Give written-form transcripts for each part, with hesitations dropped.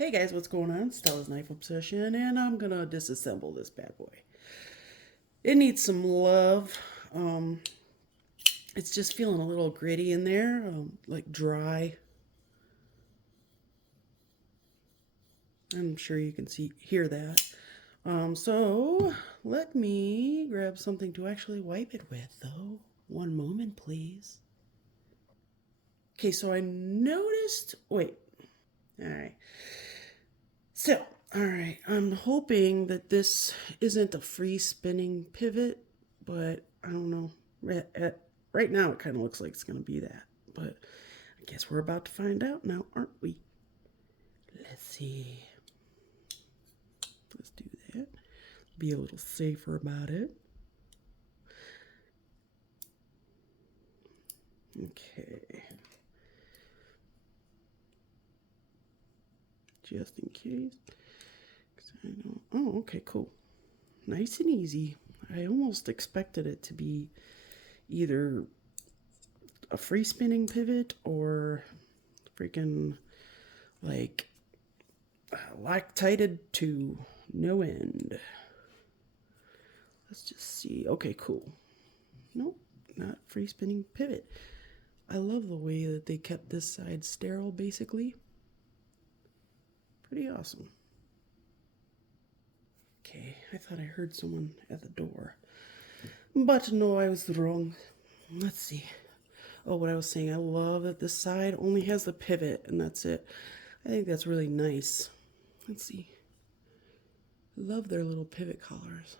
Hey guys, what's going on? Stella's Knife Obsession, and I'm gonna disassemble this bad boy. It needs some love. Um, it's just feeling a little gritty in there, like dry. I'm sure you can hear that. So let me grab something to actually wipe it with, though. One moment, please. Okay, so I noticed. Wait. All right. So, all right. I'm hoping that this isn't a free spinning pivot, but I don't know. Right now, it kind of looks like it's going to be that. But I guess we're about to find out now, aren't we? Let's see. Let's do that. Be a little safer about it. Okay. Just in case. I know. Oh, okay, cool. Nice and easy. I almost expected it to be either a free spinning pivot or freaking like lactated to no end. Let's just see. Okay, cool. Nope, not free spinning pivot. I love the way that they kept this side sterile, basically. Pretty awesome. Okay, I thought I heard someone at the door. But no, I was wrong. Let's see. Oh, what I was saying, I love that this side only has the pivot and that's it. I think that's really nice. Let's see. Love their little pivot collars.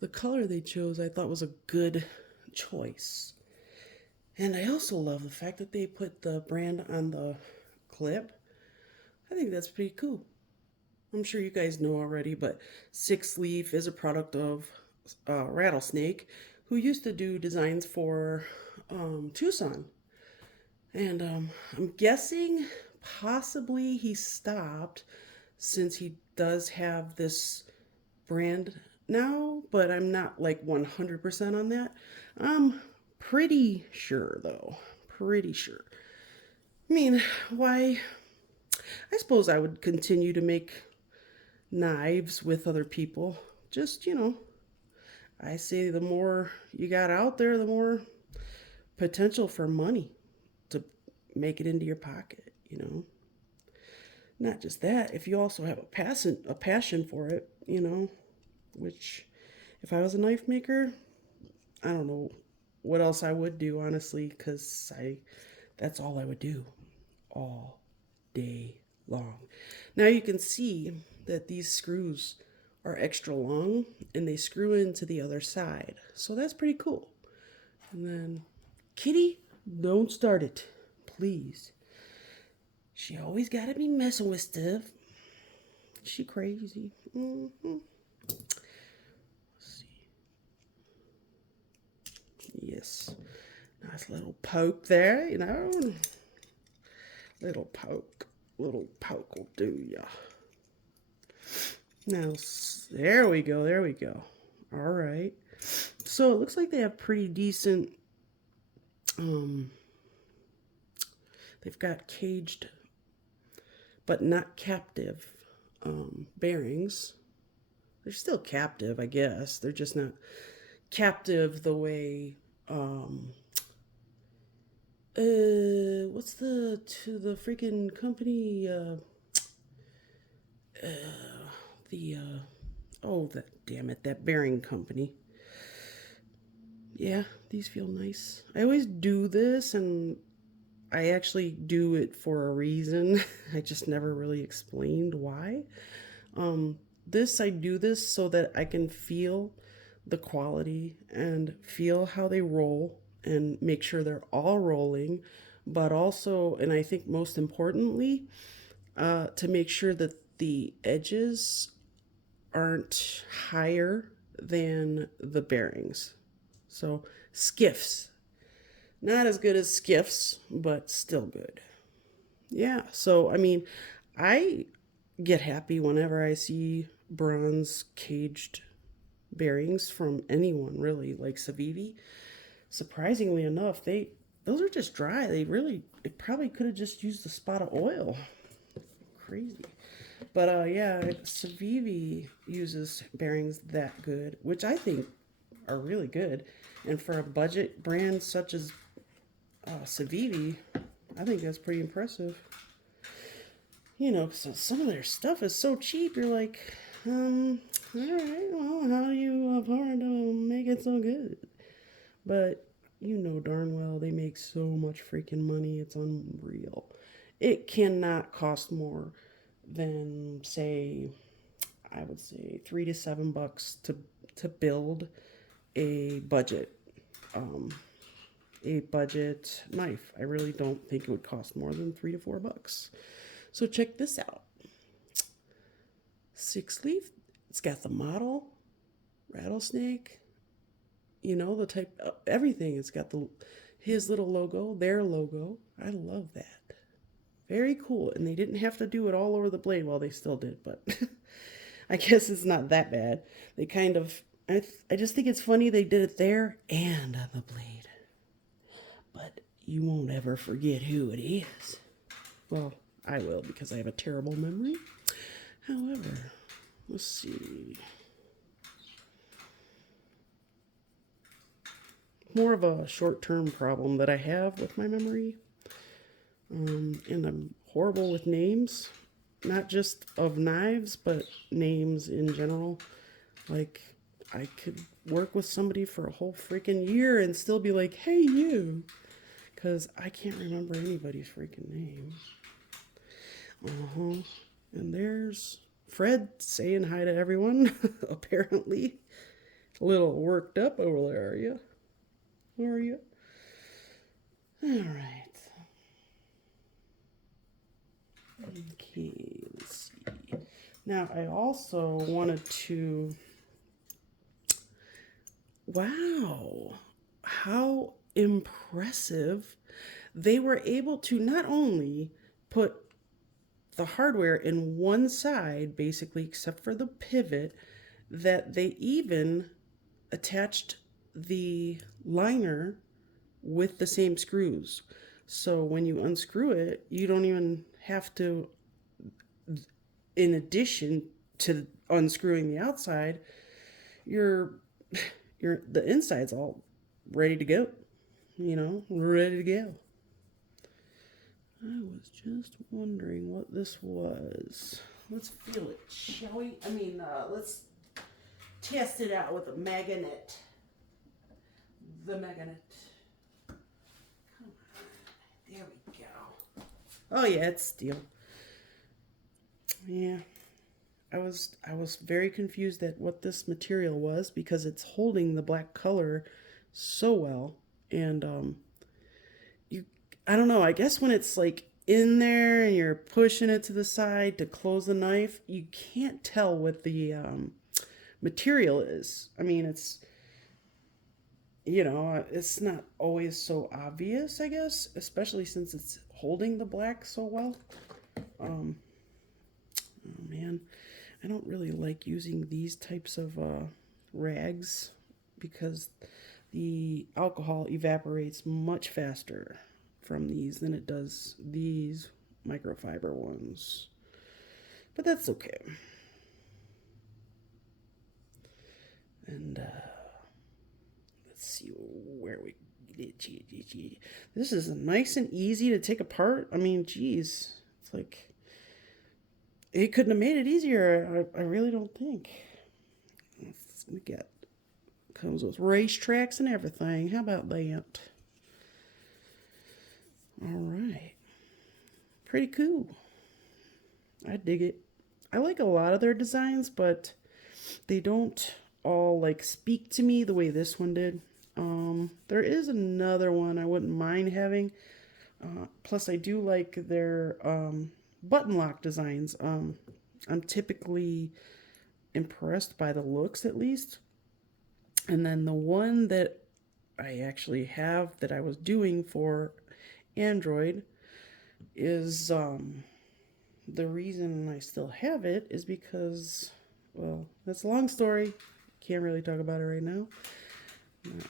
The color they chose I thought was a good choice. And I also love the fact that they put the brand on the clip. I think that's pretty cool. I'm sure you guys know already, but Six Leaf is a product of Rattlesnake, who used to do designs for Tucson. And I'm guessing possibly he stopped since he does have this brand now, but I'm not like 100% on that. I'm pretty sure, though. Pretty sure. I mean, why? I suppose I would continue to make knives with other people. Just, I say the more you got out there, the more potential for money to make it into your pocket. Not just that, if you also have a passion for it, which if I was a knife maker, I don't know what else I would do, honestly, because that's all I would do all day long. Now you can see that these screws are extra long and they screw into the other side. So that's pretty cool. And then, Kitty, don't start it, please. She always gotta be messing with stuff. She crazy. Mm-hmm. Let's see. Yes. Nice little poke there. Little poke. Little poke will do ya. Now, there we go. There we go. All right. So it looks like they have pretty decent. They've got caged, but not captive bearings. They're still captive, I guess. They're just not captive the way. What's the freaking company? The oh, that damn it, that bearing company. Yeah, these feel nice. I always do this, and I actually do it for a reason. I just never really explained why. I do this so that I can feel the quality and feel how they roll and make sure they're all rolling, but also, and I think most importantly, to make sure that the edges aren't higher than the bearings. So, skiffs. Not as good as skiffs, but still good. Yeah, so I mean, I get happy whenever I see bronze caged bearings from anyone really, like Civivi. Surprisingly enough, those are just dry. It probably could have just used a spot of oil. crazy. But yeah, Civivi uses bearings that good, which I think are really good. And for a budget brand such as Civivi, I think that's pretty impressive. You know, 'cause some of their stuff is so cheap. You're like, all right, well, how do you afford to make it so good? But you know darn well they make so much freaking money. It's unreal. It cannot cost more than, say, I would say $3 to $7 to build a budget um, a budget knife. I really don't think it would cost more than $3 to $4. So check this out. 6 leaf. It's got the model, rattlesnake. You know the type. Everything. It's got the his little logo, their logo. I love that. Very cool. And they didn't have to do it all over the blade. Well, they still did, but I guess it's not that bad. They kind of. I just think it's funny they did it there and on the blade. But you won't ever forget who it is. Well, I will because I have a terrible memory. However, let's see. More of a short-term problem that I have with my memory. And I'm horrible with names. Not just of knives, but names in general. Like, I could work with somebody for a whole freaking year and still be like, hey, you. Because I can't remember anybody's freaking name. And there's Fred saying hi to everyone, apparently. A little worked up over there, are you? Where are you? All right. Okay, let's see. Now, I also wanted to. Wow, how impressive. They were able to not only put the hardware in one side, basically, except for the pivot, that they even attached the liner with the same screws. So when you unscrew it, you don't even have to, in addition to unscrewing the outside, your the inside's all ready to go. You know, ready to go. I was just wondering what this was. Let's feel it, shall we? I mean, let's test it out with a magnet. The magnet. Come on. There we go. Oh yeah, it's steel. Yeah. I was very confused at what this material was because it's holding the black color so well. And you I don't know, I guess when it's like in there and you're pushing it to the side to close the knife, you can't tell what the material is. I mean, it's not always so obvious, I guess, especially since it's holding the black so well. Oh man, I don't really like using these types of rags because the alcohol evaporates much faster from these than it does these microfiber ones. But that's okay. And let's see where we this is nice and easy to take apart. I mean, geez, it's like it couldn't have made it easier. I really don't think. We got comes with racetracks and everything. How about that? All right, pretty cool. I dig it. I like a lot of their designs, but they don't all like speak to me the way this one did. There is another one I wouldn't mind having. Plus, I do like their button lock designs. I'm typically impressed by the looks, at least. And then the one that I actually have that I was doing for Android is the reason I still have it is because, well, that's a long story. Can't really talk about it right now.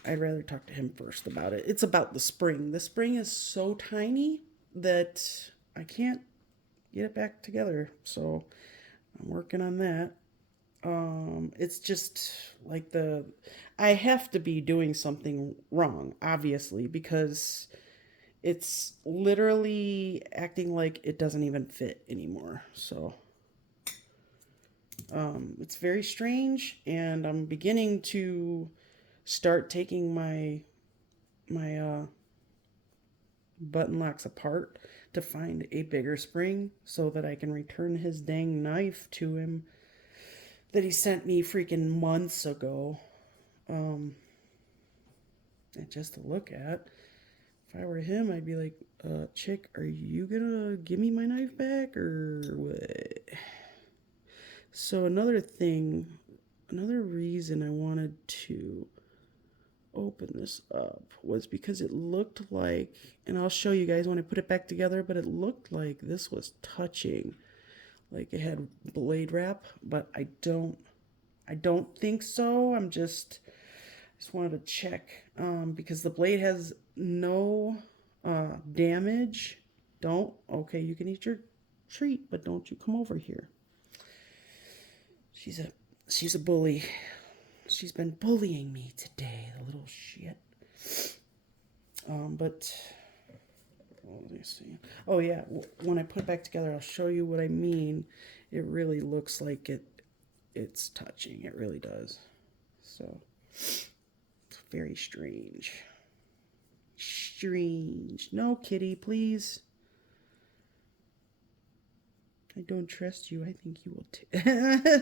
I'd rather talk to him first about it. It's about the spring. The spring is so tiny that I can't get it back together. So I'm working on that. It's just like I have to be doing something wrong, obviously, because it's literally acting like it doesn't even fit anymore. So it's very strange, and I'm beginning to start taking my button locks apart to find a bigger spring so that I can return his dang knife to him that he sent me freaking months ago. Um, and just to look at. If I were him, I'd be like, chick, are you gonna give me my knife back or what? So another reason I wanted to open this up was because it looked like, and I'll show you guys when I put it back together, but it looked like this was touching, like it had blade wrap, but I don't think so. I just wanted to check because the blade has no damage. Okay, you can eat your treat, but don't you come over here. She's a bully. She's been bullying me today, the little shit. But let me see. Oh yeah, when I put it back together, I'll show you what I mean. It really looks like it's touching. It really does. So it's very strange. Strange. No, kitty, please. I don't trust you. I think you will too.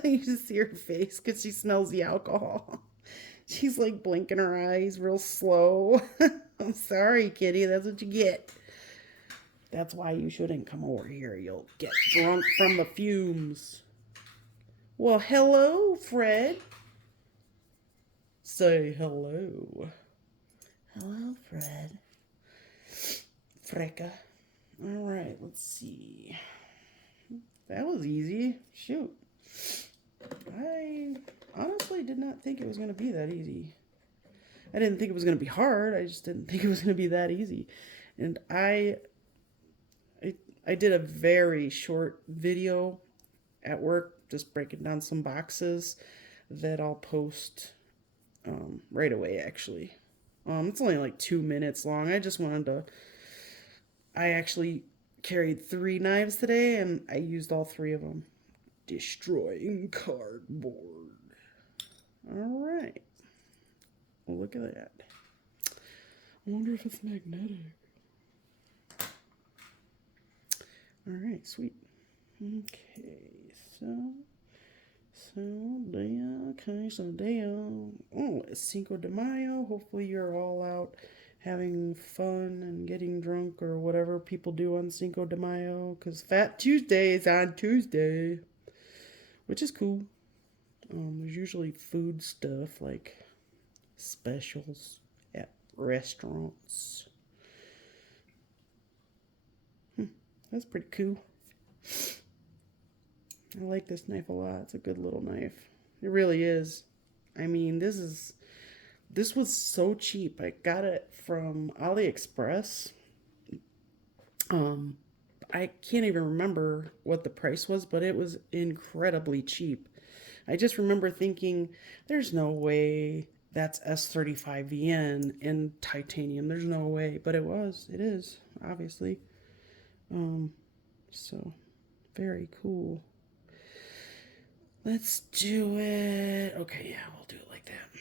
You just see her face because she smells the alcohol. She's like blinking her eyes real slow. I'm sorry, kitty. That's what you get. That's why you shouldn't come over here. You'll get drunk from the fumes. Well, hello, Fred. Say hello. Hello, Fred. Freka. All right, let's see. That was easy. Shoot. I honestly did not think it was going to be that easy. I didn't think it was going to be hard. I just didn't think it was going to be that easy. And I did a very short video at work just breaking down some boxes that I'll post right away, actually. It's only like 2 minutes long. I actually carried 3 knives today, and I used all 3 of them. Destroying cardboard. All right. Well, look at that. I wonder if it's magnetic. All right, sweet. Okay, so it's Cinco de Mayo. Hopefully you're all out having fun and getting drunk or whatever people do on Cinco de Mayo, because Fat Tuesday is on Tuesday, which is cool. There's usually food stuff like specials at restaurants. That's pretty cool. I like this knife a lot. It's a good little knife. It really is. I mean, this was so cheap. I got it from AliExpress. I can't even remember what the price was, but it was incredibly cheap. I just remember thinking, there's no way that's S35VN in titanium. There's no way. But it is, obviously. So, very cool. Let's do it. Okay, yeah, we'll do it like that.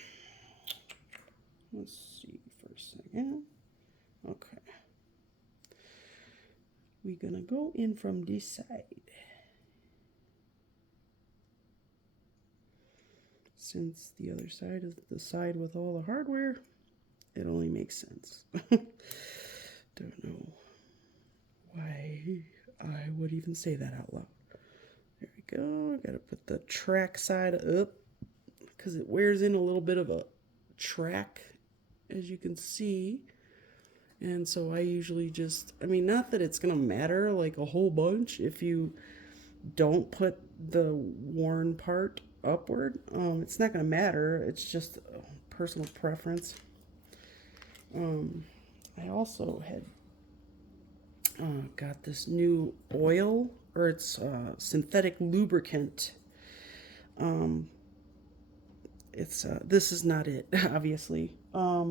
Let's see for a second. Okay. We're gonna go in from this side. Since the other side is the side with all the hardware, it only makes sense. Don't know why I would even say that out loud. There we go. Gotta put the track side up because it wears in a little bit of a track, as you can see. And so I usually not that it's gonna matter like a whole bunch if you don't put the worn part upward. It's not gonna matter. It's just a personal preference. I also had got this new oil or it's synthetic lubricant. It's this is not it, obviously. I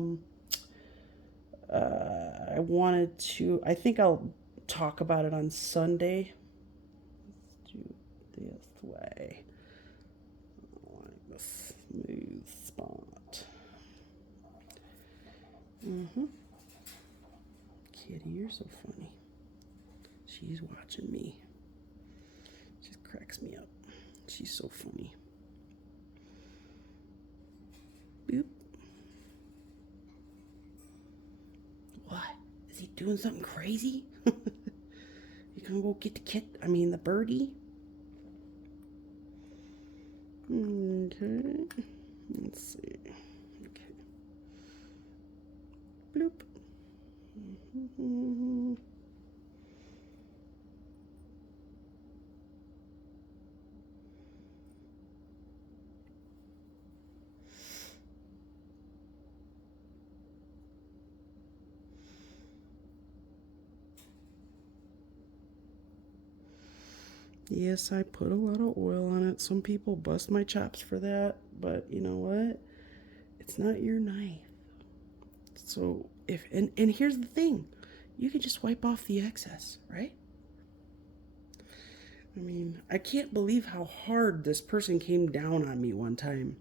wanted to. I think I'll talk about it on Sunday. Let's do this way. I like the smooth spot. Kitty, you're so funny. She's watching me. She cracks me up. She's so funny. Boop. What? Is he doing something crazy? You gonna go get the kit? I mean, the birdie? Okay. Let's see. Okay. Bloop. Yes, I put a lot of oil on it. Some people bust my chops for that, but you know what? It's not your knife. So if and here's the thing. You can just wipe off the excess, right? I mean, I can't believe how hard this person came down on me one time.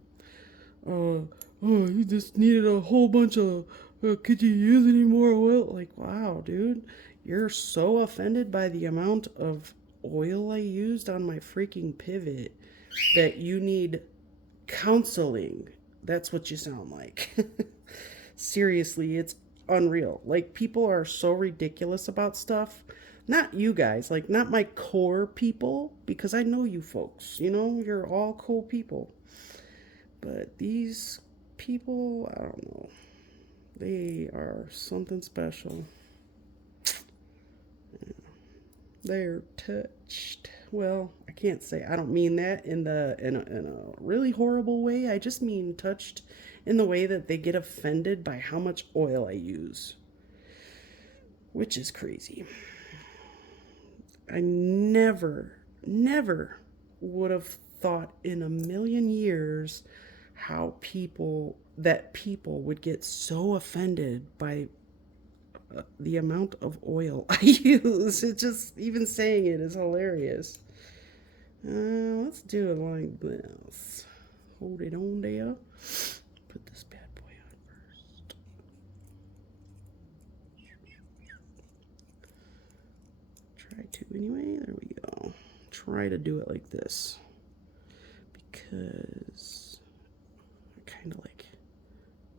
You just needed a whole bunch of, could you use any more oil? Like, wow, dude, you're so offended by the amount of oil I used on my freaking pivot that you need counseling. That's what you sound like. Seriously, it's unreal. Like, people are so ridiculous about stuff. Not you guys, like, not my core people, because I know you folks. You know, you're all cool people. But these people, I don't know. They are something special. They're touched. Well, I can't say. I don't mean that in a really horrible way. I just mean touched in the way that they get offended by how much oil I use, which is crazy. I never would have thought in a million years how people would get so offended by the amount of oil I use. It just, even saying it is hilarious. Let's do it like this. Hold it on there. Put this bad boy on first. Try to anyway. There we go. Try to do it like this. Because I kind of like,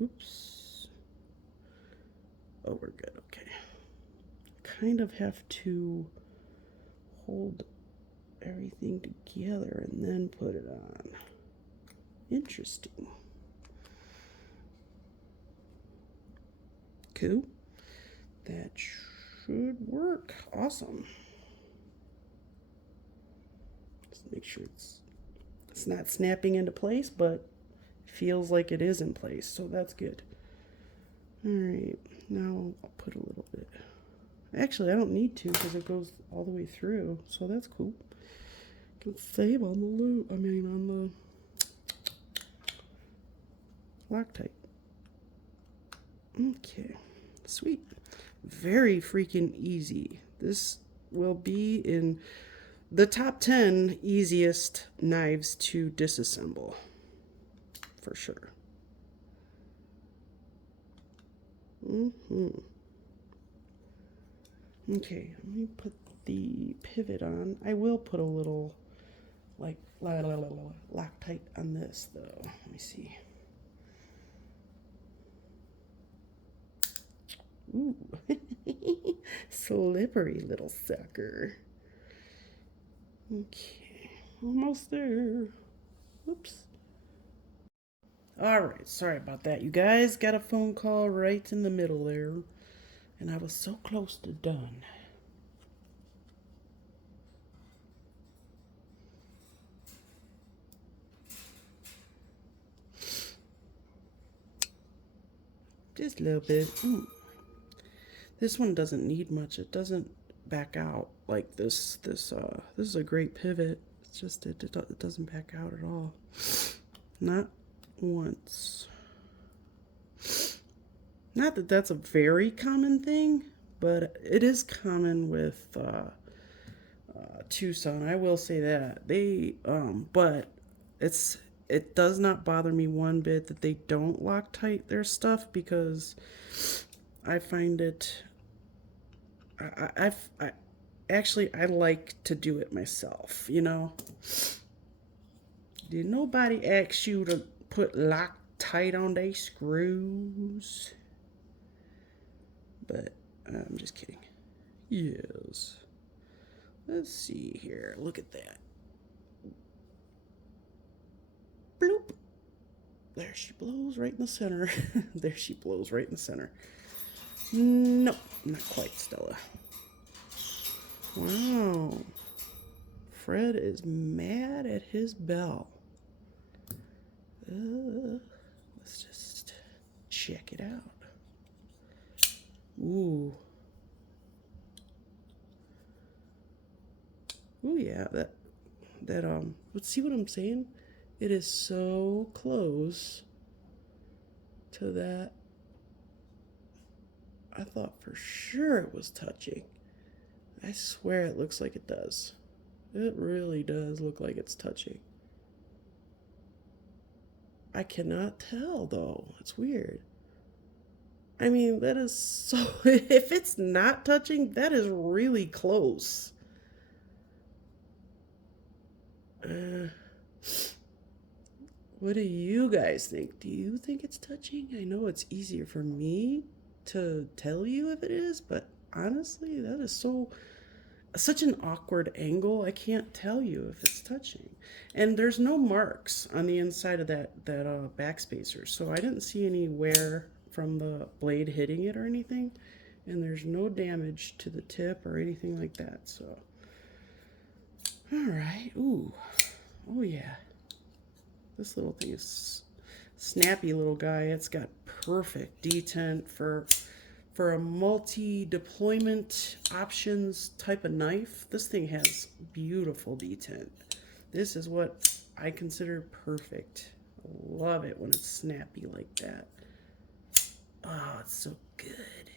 oops. Oh, we're good. Okay. Kind of have to hold everything together and then put it on. Interesting. Cool. That should work. Awesome. Just make sure it's not snapping into place, but feels like it is in place, so that's good. All right, now I'll put a little bit. Actually, I don't need to because it goes all the way through, so that's cool. Can save on the loop. I mean, on the Loctite. Okay, sweet. Very freaking easy. This will be in the top 10 easiest knives to disassemble, for sure. Okay, let me put the pivot on. I will put a little, like, Loctite on this, though. Let me see. Ooh, slippery little sucker. Okay, almost there. Oops. All right, sorry about that, you guys. Got a phone call right in the middle there, and I was so close to done. Just a little bit. This one doesn't need much. It doesn't back out like this. This is a great pivot. It's just it doesn't back out at all. Not once. Not that that's a very common thing, but it is common with Tucson. I will say that but it does not bother me one bit that they don't Loctite their stuff, because I find it. I actually I like to do it myself. You know, did nobody ask you to put Loctite on they screws? But I'm just kidding. Yes. Let's see here. Look at that. Bloop. There she blows right in the center. There she blows right in the center. Nope, not quite, Stella. Wow. Fred is mad at his bell. Let's just check it out. Ooh. Ooh, yeah, let's see what I'm saying? It is so close to that. I thought for sure it was touching. I swear it looks like it does. It really does look like it's touching. I cannot tell though. It's weird. I mean, that is so. If it's not touching, that is really close. What do you guys think? Do you think it's touching? I know it's easier for me to tell you if it is, but honestly, that is such an awkward angle. I can't tell you if it's touching. And there's no marks on the inside of that backspacer, so I didn't see any wear from the blade hitting it or anything, and there's no damage to the tip or anything like that. So all right. Ooh. Oh yeah, this little thing is snappy little guy. It's got perfect detent for a multi-deployment options type of knife. This thing has beautiful detent. This is what I consider perfect. I love it when it's snappy like that. Oh, it's so good.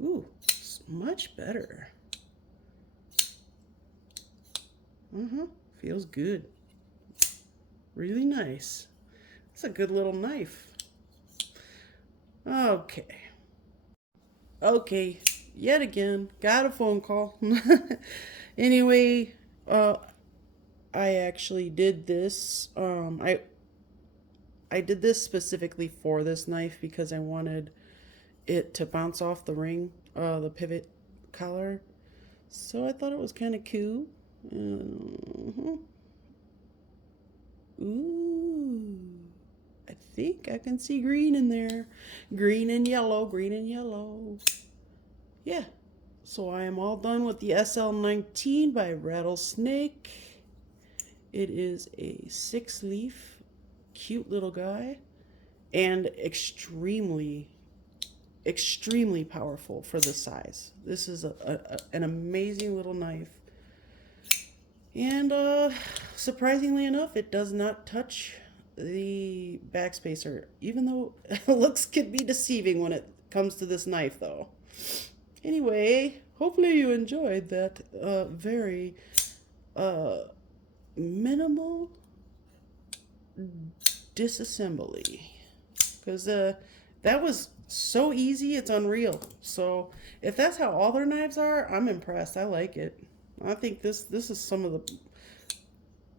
Ooh, it's much better. Feels good. Really nice. It's a good little knife. Okay, yet again, got a phone call. Anyway, I actually did this. I did this specifically for this knife because I wanted it to bounce off the ring, the pivot collar. So I thought it was kind of cool. Ooh, I think I can see green in there. Green and yellow, green and yellow. Yeah, so I am all done with the SL19 by Rattlesnake. It is a 6-leaf, cute little guy, and extremely powerful for the size. This is an amazing little knife. And surprisingly enough, it does not touch the backspacer, even though looks can be deceiving when it comes to this knife though. Anyway, hopefully you enjoyed that very minimal disassembly, because that was so easy, it's unreal. So if that's how all their knives are, I'm impressed. I like it. I think this is some of the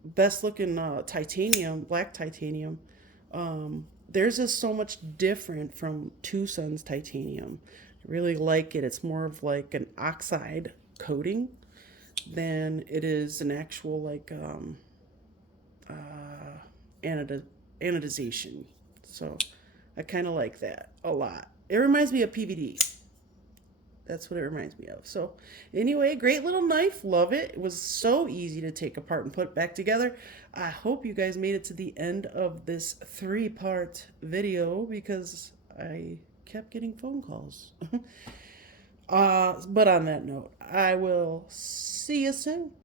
best looking titanium, black titanium. Theirs is so much different from Tucson's titanium. I really like it. It's more of like an oxide coating than it is an actual like anodization. So I kind of like that a lot. It reminds me of PVD. That's what it reminds me of. So anyway, great little knife. Love it. It was so easy to take apart and put back together. I hope you guys made it to the end of this 3-part video because I kept getting phone calls. But on that note, I will see you soon.